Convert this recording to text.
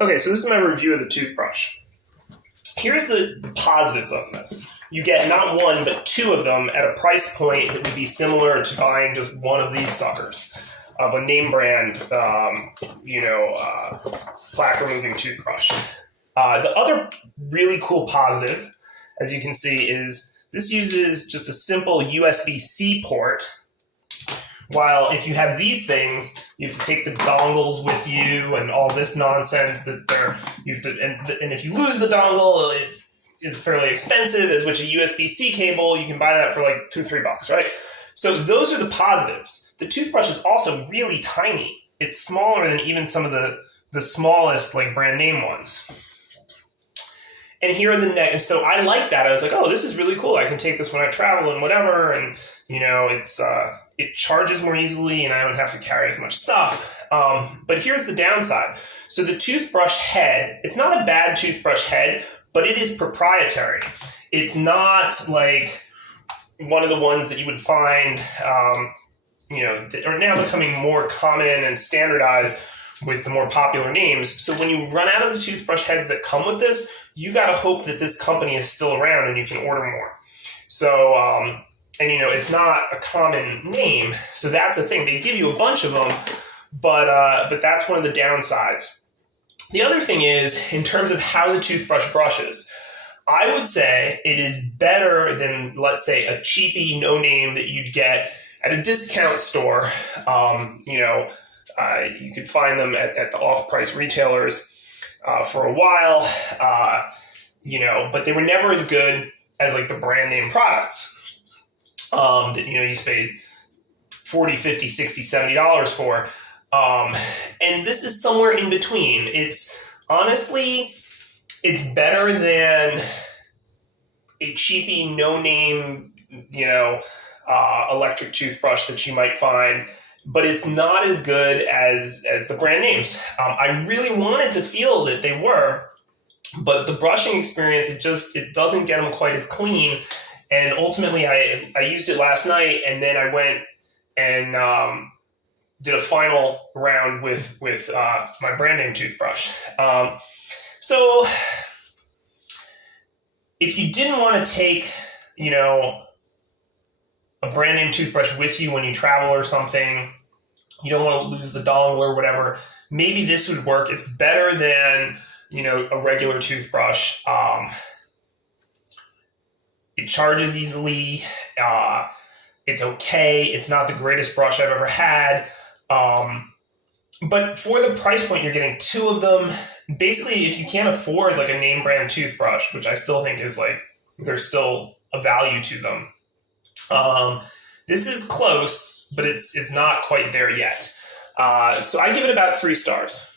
Okay, so this is my review of the toothbrush. Here's the positives of this. You get not one, but two of them at a price point that would be similar to buying just one of these suckers of a name brand, plaque removing toothbrush. The other really cool positive, as you can see, is this uses just a simple USB-C port. While if you have these things, you have to take the dongles with you and all this nonsense and if you lose the dongle, it is fairly expensive, as which a USB-C cable, you can buy that for like $2 or $3, right? So those are the positives. The toothbrush is also really tiny. It's smaller than even some of the smallest like brand name ones. And here are the negatives. So I like that. I was like, oh, this is really cool. I can take this when I travel and whatever. And, it charges more easily and I don't have to carry as much stuff. But here's the downside. So the toothbrush head, it's not a bad toothbrush head, but it is proprietary. It's not like one of the ones that you would find, that are now becoming more common and standardized with the more popular names. So when you run out of the toothbrush heads that come with this, you got to hope that this company is still around and you can order more. So, it's not a common name. So that's the thing. They give you a bunch of them, but that's one of the downsides. The other thing is, in terms of how the toothbrush brushes, I would say it is better than, let's say, a cheapy no-name that you'd get at a discount store. You could find them at the off-price retailers for a while, but they were never as good as like the brand name products that, you spay $40, $50, $60, $70 for. And this is somewhere in between. It's better than a cheapy, no-name, electric toothbrush that you might find, but it's not as good as the brand names. I really wanted to feel that they were, but the brushing experience, it doesn't get them quite as clean. And ultimately, I used it last night, and then I went and did a final round with my brand name toothbrush. So if you didn't want to take, a brand name toothbrush with you when you travel or something, you don't want to lose the dongle or whatever, maybe this would work. It's better than, a regular toothbrush. It charges easily. It's okay. It's not the greatest brush I've ever had. But for the price point, you're getting two of them. Basically, if you can't afford like a name brand toothbrush, which I still think is like, there's still a value to them. This is close, but it's not quite there yet. So I give it about 3 stars.